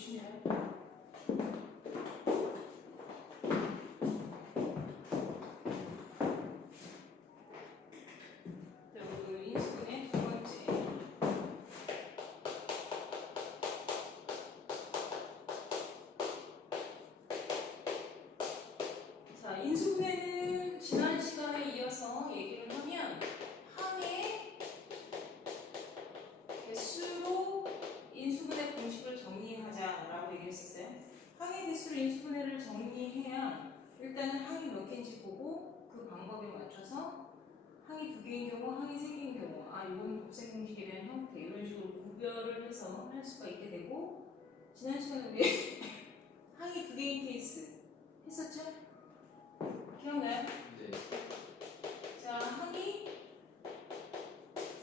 보시면 인수분해 두 번째. 자, 인수분해는 지난 시간에 이어서 얘기를 하면 항의 개수로 인수분해 공식을 정리하자라고 얘기했었어요. 항의 개수로 인수분해를 정리해야 일단은 항이 몇 개인지 보고 그 방법에 맞춰서 항이 두 개인 경우, 항이 세 개인 경우, 이건 곱셈 공식에 대한 형태 이런 식으로 구별을 해서 할 수가 있게 되고, 지난 시간에 우리 항이 두 개인 케이스 했었죠? 기억나요? 네. 자, 항이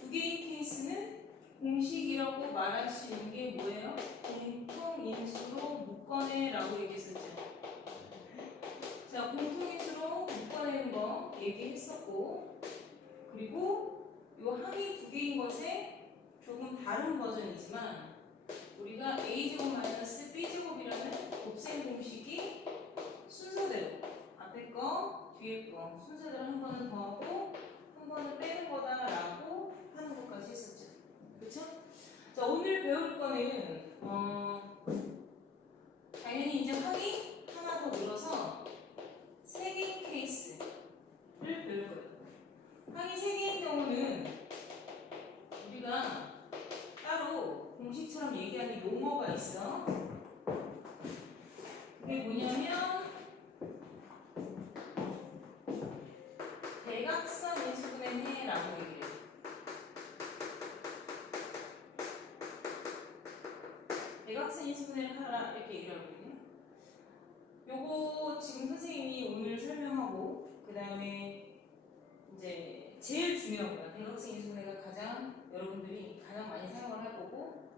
두 개인 케이스는 공식이라고 말할 수 있는 게 뭐예요? 공통인수로 묶어내라고 얘기했었죠. 자, 공통인수로 묶어내는 거 얘기했었고, 그리고 이 항이 두 개인 것에 조금 다른 버전이지만 우리가 a제곱 마이너스 b제곱이라는 곱셈 공식이 순서대로 앞에 거, 뒤에 거 순서대로 한 번은 더하고 한 번은 빼는 거다라고 하는 것까지 했었죠. 그렇죠? 자, 오늘 배울 거는 당연히 이제 항이 하나 더 늘어서 세 개인 케이스를 배울 거예요. 항이 세 개인 경우는 우리가 따로 공식처럼 얘기하는 용어가 있어. 그게 뭐냐면 대각선 인수분해라고 얘기해요. 대각선 인수분해를 하라 이렇게 얘기를 하거든요. 요거 지금 선생님이 오늘 설명하고 그 다음에 이제 제일 중요한 거야. 대각선 인수분해가 가장 여러분들이 가장 많이 사용을 할 거고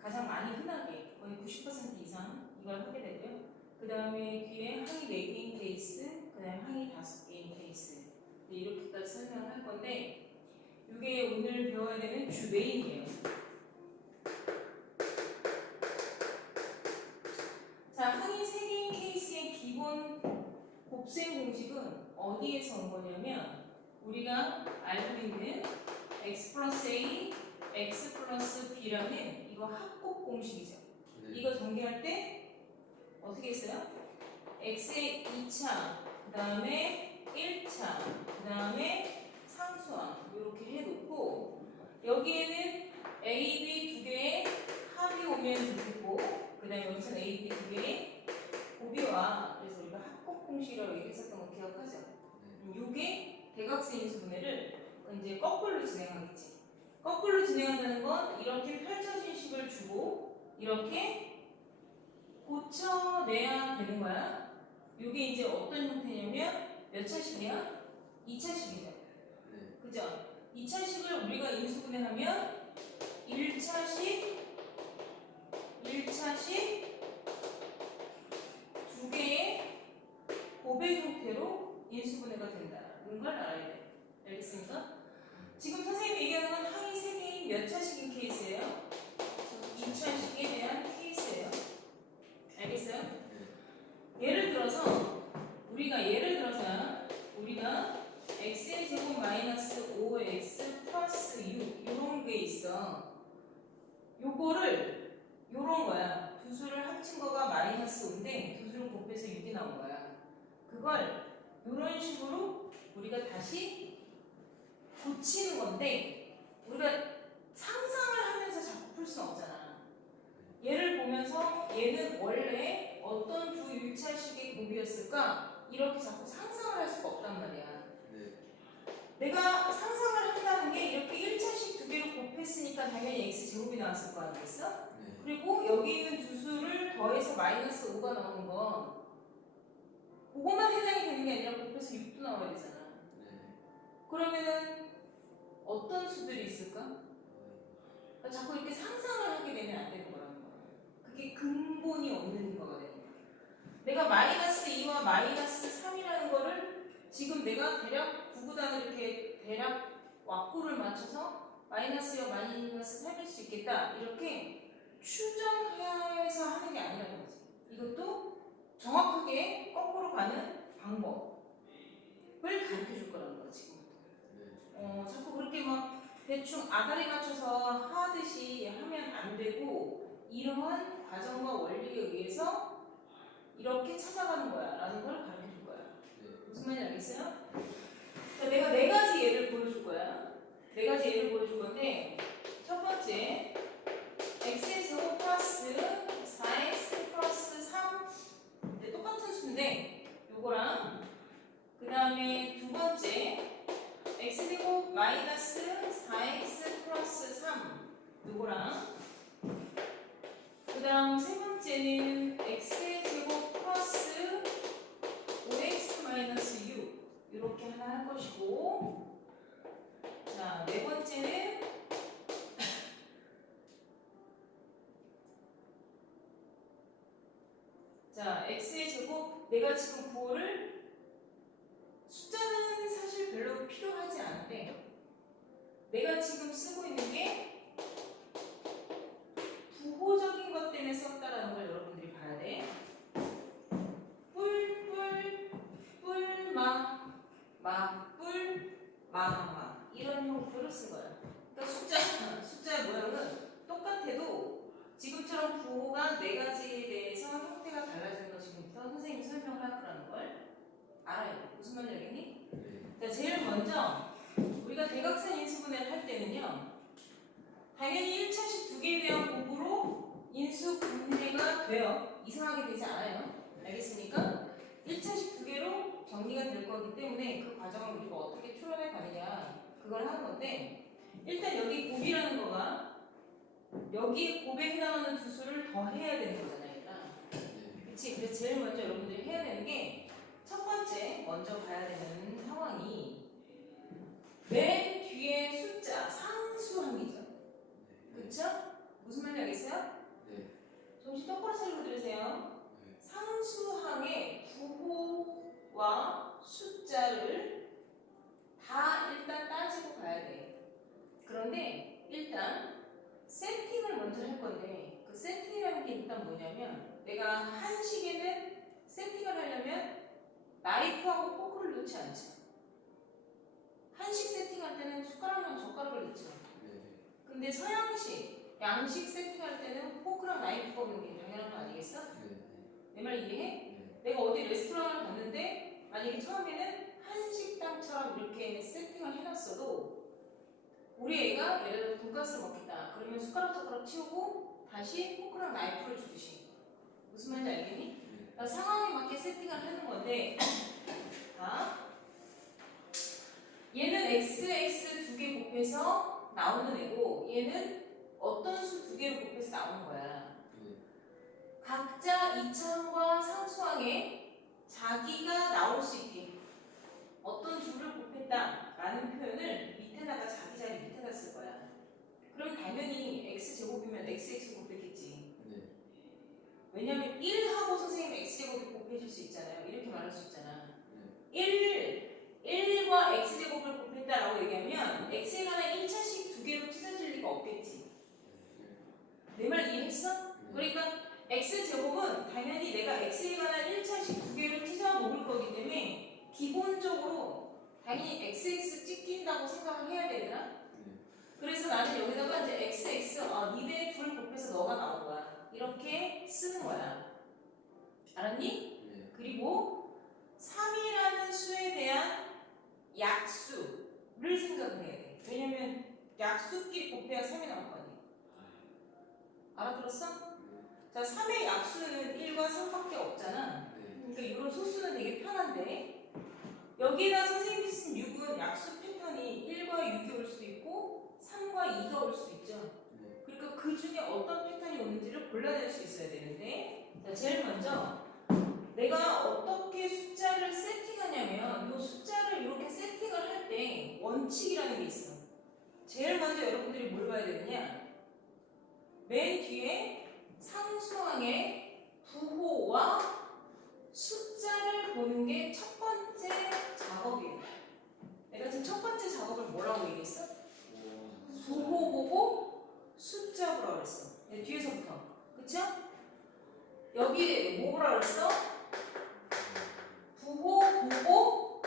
가장 많이 흔하게 거의 90% 이상 이걸 하게 되고요. 그 다음에 뒤에 항이 4개인 케이스, 그 다음에 항이 5개인 케이스 이렇게까지 설명을 할 건데 이게 오늘 배워야 되는 주 메인이에요. 자, 항이 3개인 케이스의 기본 곱셈 공식은 어디에서 온 거냐면 우리가 알고 있는 x 플러스 a, x 플러스 b라는 이거 합곱 공식이죠. 네. 이거 전개할 때 어떻게 했어요? x의 2차, 그 다음에 1차, 그 다음에 상수항 이렇게 해놓고 여기에는 a, b 두 개의 합이 오면 좋겠고 그 다음에 여기서는 a, b 두 개의 곱이와 그래서 우리가 합곱 공식이라고 얘기했었던 거 기억하죠? 이게 대각선 인수분해를 이제 거꾸로 진행하겠지. 거꾸로 진행한다는 건 이렇게 펼쳐진 식을 주고 이렇게 고쳐내야 되는 거야. 이게 이제 어떤 형태냐면 몇 차식이야? 2차식이죠. 네. 그죠? 2차식을 우리가 인수분해하면 1차식 두 개의 고백 형태로 인수분해가 된다는 걸 알아야 돼. 알겠습니까? 지금 선생님이 얘기하는 건 항이 3개인 몇 차식인 케이스예요? 2차식에 대한 케이스예요. 알겠어요? 예를 들어서 우리가 x의 제곱 마이너스 5x 플러스 6 이런 게 있어. 요거를 요런 거야. 두 수를 합친 거가 마이너스 5인데 두 수를 곱해서 6이 나온 거야. 그걸 이런 식으로 우리가 다시 고치는 건데 우리가 상상을 하면서 자꾸 풀 수는 없잖아. 얘를 보면서 얘는 원래 어떤 두 1차식의 곱이었을까? 이렇게 자꾸 상상을 할 수가 없단 말이야. 네. 내가 상상을 한다는 게 이렇게 1차식 두 개를 곱했으니까 당연히 x제곱이 나왔을 거 아니겠어? 네. 그리고 여기 있는 두 수를 더해서 마이너스 5가 나오는 건 그거만 해당이 되는 게 아니라 곱해서 6도 나와야 되잖아. 네. 그러면은 어떤 수들이 있을까? 그러니까 자꾸 이렇게 상상을 하게 되면 안 되는 거라는 거야. 그게 근본이 없는 거가 되는 거야. 내가 마이너스 2와 마이너스 3이라는 거를 지금 내가 대략 구구단을 이렇게 대략 왁구를 맞춰서 마이너스와 마이너스 3일 수 있겠다. 이렇게 추정해서 하는 게 아니라는 거지. 이것도 정확하게 거꾸로 가는 방법을 가르쳐 줄 거라는 거지. 자꾸 그렇게 막 대충 아다리 맞춰서 하듯이 하면 안 되고 이러한 과정과 원리에 의해서 이렇게 찾아가는 거야 라는 걸 가르쳐 줄 거야. 무슨 말인지 알겠어요? 자, 내가 네 가지 예를 보여줄 거야. 네 가지 예를 보여줄 건데 첫 번째 x에서 플러스 4x 플러스 3 똑같은 수인데 요거랑 그 다음에 두 번째 x제곱 마이너스 4x 플러스 3 요거랑 그 다음 세 번째는 x제곱 플러스 5x 마이너스 6 이렇게 하나 할 것이고 자, 네 번째는 자, x의 제곱 내가 지금 구호를 숫자는 사실 별로 필요하지 않은데 내가 지금 쓰고 있는 게 부호적인 것 때문에 썼다라는 걸 여러분들이 봐야 돼. 뿔마 막뿔 마마 이런 형태로 쓴 거야. 그러니까 숫자의 모양은 똑같아도 지금처럼 부호가 네 가지에 대해서 형태가 달라지는 거 지금부터 선생님이 설명을 할 거라는 걸 알아야 돼. 무슨 말인지 알겠니? 자, 제일 먼저 우리가 대각선 인수분해를 할 때는요 당연히 1차식 두 개에 대한 곱으로 인수 분해가 돼요. 이상하게 되지 않아요. 알겠습니까? 1차식 두 개로 정리가 될 거기 때문에 그 과정을 우리가 어떻게 추론해 가느냐 그걸 하는 건데 일단 여기 곱이라는 거가 여기에 곱에 해당하는 두 수를 더 해야 되는 거잖아요. 일단 그치? 그래서 제일 먼저 여러분들이 해야 되는 게 첫 번째 먼저 봐야 되는 상황이 맨 뒤에 숫자 상수항이죠. 그쵸? 무슨 말인지 알겠어요? 정신 똑바로 차리고 들으세요. 상수항의 부호와 숫자를 다 일단 따지고 가야 돼. 그런데 일단 세팅을 먼저 할 건데 그 세팅이라는 게 일단 뭐냐면 내가 한식에는 세팅을 하려면 나이프하고 포크를 넣지 않죠. 한식 세팅할 때는 숟가락이랑 젓가락을 넣죠. 근데 서양식, 양식 세팅할 때는 포크랑 나이프가 넣는 게 당연한 거 아니겠어? 내 말 이해해? 내가 어디 레스토랑을 갔는데 만약에 처음에는 한식당처럼 이렇게 세팅을 해놨어도 우리 애가 예를 들어 돈가스를 먹겠다. 그러면 숟가락 젓가락 치우고 다시 포크랑 나이프를 주듯이 무슨 말인지 알겠니? 그러니까 상황에 맞게 세팅을 하는 건데 자, 얘는 x 두 개 곱해서 나오는 애고 얘는 어떤 수 두 개를 곱해서 나오는 거야. 각자 이차항과 상수항에 자기가 나올 수 있게 어떤 수를 곱했다라는 표현을 밑에다가 자기 자리 밑에다 쓸 거야. 그럼 당연히 x제곱이면 xx 곱했겠지. 왜냐면 1하고 선생님 x제곱이 곱해질 수 있잖아요. 이렇게 말할 수 있잖아. 1과 x제곱을 곱했다라고 얘기하면 x에 관한 1차식 두 개로 찢어질 리가 없겠지. 내 말 이해했어? 그러니까 x제곱은 당연히 내가 x에 관한 1차식 두 개를 찢어 먹을 거기 때문에 기본적으로 당연히 xx 찢긴다고 생각을 해야 되더라. 그래서 나는 여기다가 이제 xx 2대 2 곱해서 너가 나온 거야. 이렇게 쓰는 거야. 알았니? 그리고 3이라는 수에 대한 약수를 생각을 해야 돼. 왜냐면 약수끼리 곱해야 3이 나올 거 아니야. 알아들었어? 자, 3의 약수는 1과 3밖에 없잖아. 그러니까 이런 소수는 되게 편한데 여기에다 선생님이 쓴 6은 약수 패턴이 1과 6이 올 수도 있고 3과 2가 올 수도 있죠. 그러니까 그 중에 어떤 패턴이 오는지를 골라낼 수 있어야 되는데 자, 제일 먼저 내가 어떻게 숫자를 세팅하냐면 이 숫자를 이렇게 세팅을 할 때 원칙이라는 게 있어. 제일 먼저 여러분들이 뭘 봐야 되느냐 맨 뒤에 상수항의 부호와 숫자를 보는 게 첫 번째 작업이에요. 내가 지금 첫 번째 작업을 뭐라고 얘기했어? 부호 보고 숫자 보라고 그랬어. 네, 뒤에서부터 그쵸? 여기 뭐라 그랬어? 부호, 보호,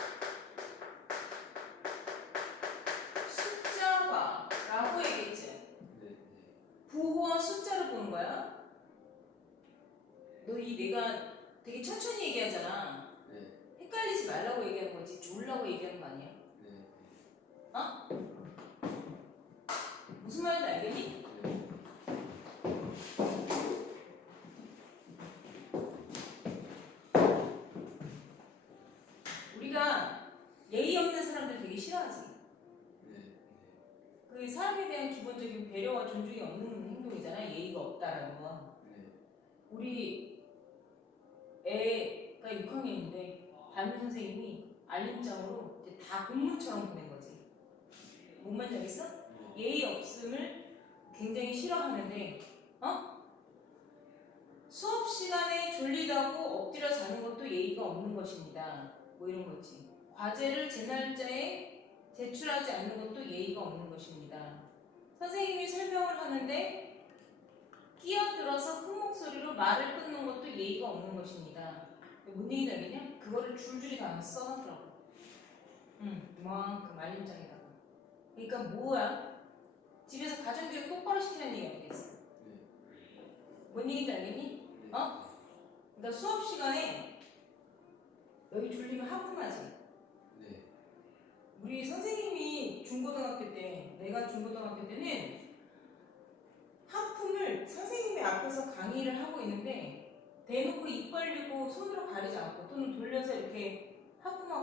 숫자화 라고 얘기했지. 부호와 숫자를 보는 거야. 너 이 내가 되게 천천히 얘기하잖아. 헷갈리지 말라고 얘기하는 거지 졸라고 얘기하는 거 아니야? 어? 무슨 말인지 알겠니? 우리가 예의 없는 사람들 되게 싫어하지. 그 사람에 대한 기본적인 배려와 존중이 없는 행동이잖아. 예의가 없다라는 건. 우리 애가 6학년인데 담임 선생님이 알림장으로 이제 다 공문처럼 보낸 거지. 뭔 말인지 알겠어? 예의 없음을 굉장히 싫어하는데, 수업 시간에 졸리다고 엎드려 자는 것도 예의가 없는 것입니다. 뭐 이런 거지. 과제를 제 날짜에 제출하지 않는 것도 예의가 없는 것입니다. 선생님이 설명을 하는데 끼어들어서 큰 목소리로 말을 끊는 것도 예의가 없는 것입니다. 뭔 얘기인지 알겠냐? 그거를 줄줄이 다 써놨더라고. 이만큼 알림장에다가. 그러니까 뭐야? 집에서 가정교육 똑바로 시키는 얘기 아니겠어? 뭔 얘기인지 알겠니? 그러니까 수업 시간에 여기 졸리면 하품하지. 우리 선생님이 중고등학교 때, 내가 중고등학교 때는 하품을 선생님의 앞에서 강의를 하고 있는데 대놓고 입 벌리고 손으로 가리지 않고 또는 돌려서 이렇게 하품하고